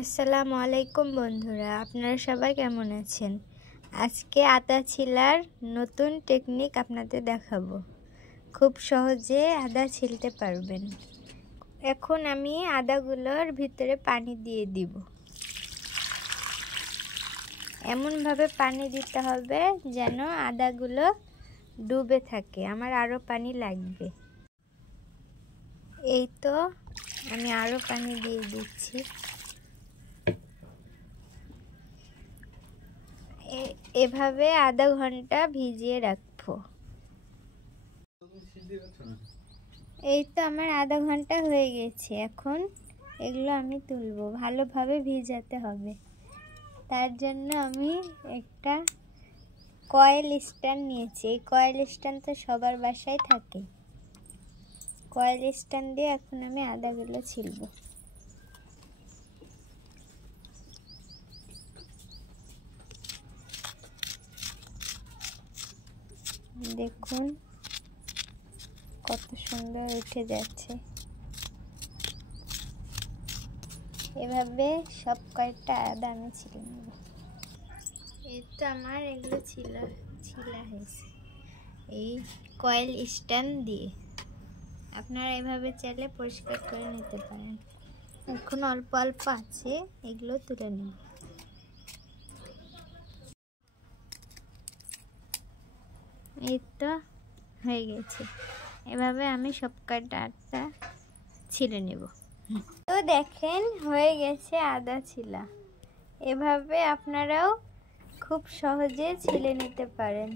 আসসালামু আলাইকুম বন্ধুরা, আপনারা সবাই কেমন আছেন? আজকে আদা ছিলার নতুন টেকনিক আপনাদের দেখাবো। খুব সহজে আদা ছিলতে পারবেন। এখন আমি আদাগুলোর ভিতরে পানি দিয়ে দিব। এমনভাবে পানি দিতে হবে যেন আদাগুলো ডুবে থাকে। আমার আরও পানি লাগবে। এই তো আমি আরও পানি দিয়ে দিচ্ছি। এভাবে আধা ঘন্টা ভিজিয়ে রাখবো। এই তো আমার আধা ঘন্টা হয়ে গেছে। এখন এগুলো আমি তুলবো। ভালোভাবে ভিজাতে হবে। তার জন্য আমি একটা কয়েল স্ট্যান্ড নিয়েছি। এই কয়েল স্ট্যান্ড তো সবার বাসায় থাকে। কয়েল স্ট্যান্ড দিয়ে এখন আমি আদাগুলো ছিলবো। দেখুন কত সুন্দর উঠে যাচ্ছে। এভাবে সব কয়েকটা আদা আমি ছিলে নেব। এই তো আমার এগুলো ছিলা হয়েছে এই কয়েল স্ট্যান্ড দিয়ে। আপনারা এভাবে চাইলে পরিষ্কার করে নিতে পারেন। এখন অল্প অল্প আছে, এগুলো তুলে নেব। এই তো হয়ে গেছে। এভাবে আমি সব কয়টা আদা ছিলে নেব। তো দেখেন হয়ে গেছে আদা ছিলা। এভাবে আপনারাও খুব সহজে ছিলে নিতে পারেন।